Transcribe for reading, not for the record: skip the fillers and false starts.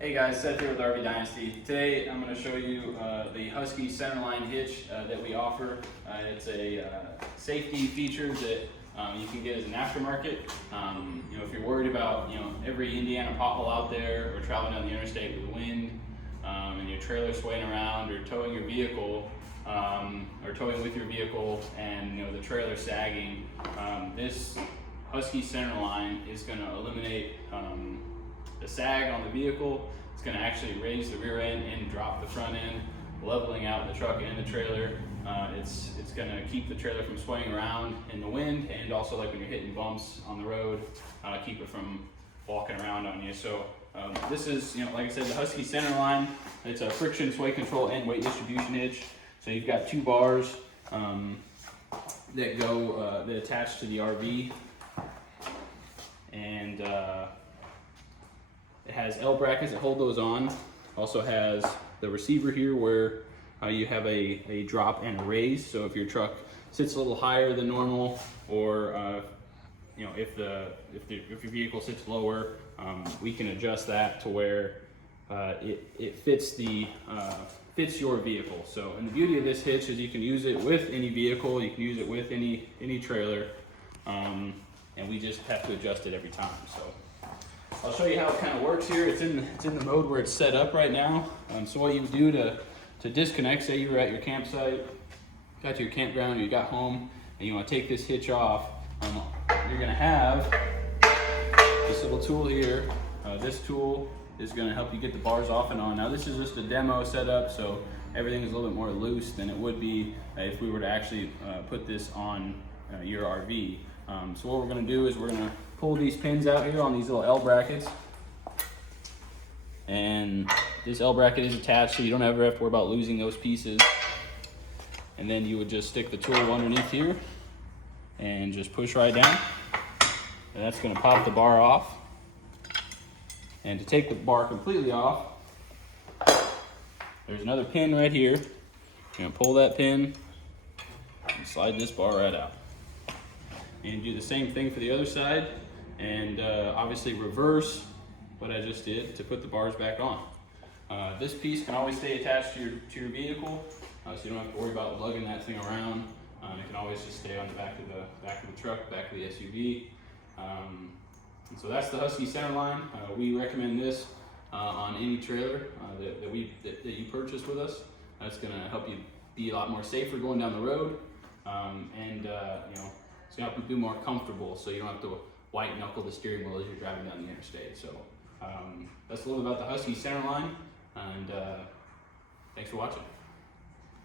Hey guys, Seth here with RV Dynasty. Today I'm going to show you the Husky centerline hitch that we offer. It's a safety feature that you can get as an aftermarket. If you're worried about every Indiana pothole out there, or traveling down the interstate with wind, and your trailer swaying around, or towing your vehicle, or towing with your vehicle, and the trailer sagging, this Husky centerline is going to eliminate the sag on the vehicle. It's going to actually raise the rear end and drop the front end, leveling out the truck and the trailer. It's going to keep the trailer from swaying around in the wind, and also like when you're hitting bumps on the road, keep it from walking around on you. So this is, like I said, the Husky centerline. It's a friction, sway control, and weight distribution hitch. So you've got two bars that go that attach to the RV, and it has L brackets that hold those on. Also has the receiver here where you have a drop and a raise. So if your truck sits a little higher than normal, or if your vehicle sits lower, we can adjust that to where it fits your vehicle. So, and the beauty of this hitch is you can use it with any vehicle, you can use it with any trailer, and we just have to adjust it every time. So I'll show you how it kind of works here. It's in the mode where it's set up right now. So what you would do to disconnect, say you were at your campsite, got to your campground, or you got home, and you want to take this hitch off, you're going to have this little tool here. This tool is going to help you get the bars off and on. Now this is just a demo setup, so everything is a little bit more loose than it would be if we were to actually put this on your RV. So what we're going to do is we're going to pull these pins out here on these little L brackets, and this L bracket is attached, so you don't ever have to worry about losing those pieces. And then you would just stick the tool underneath here and just push right down, and that's going to pop the bar off. And to take the bar completely off, there's another pin right here. You're going to pull that pin and slide this bar right out. And do the same thing for the other side, and obviously reverse what I just did to put the bars back on. This piece can always stay attached to your vehicle, so you don't have to worry about lugging that thing around. It can always just stay on the back of the truck, back of the SUV. And so that's the Husky centerline. We recommend this on any trailer that you purchase with us. That's going to help you be a lot more safer going down the road, and it's going to help you be more comfortable, so you don't have to white knuckle the steering wheel as you're driving down the interstate. So that's a little about the Husky centerline, and thanks for watching.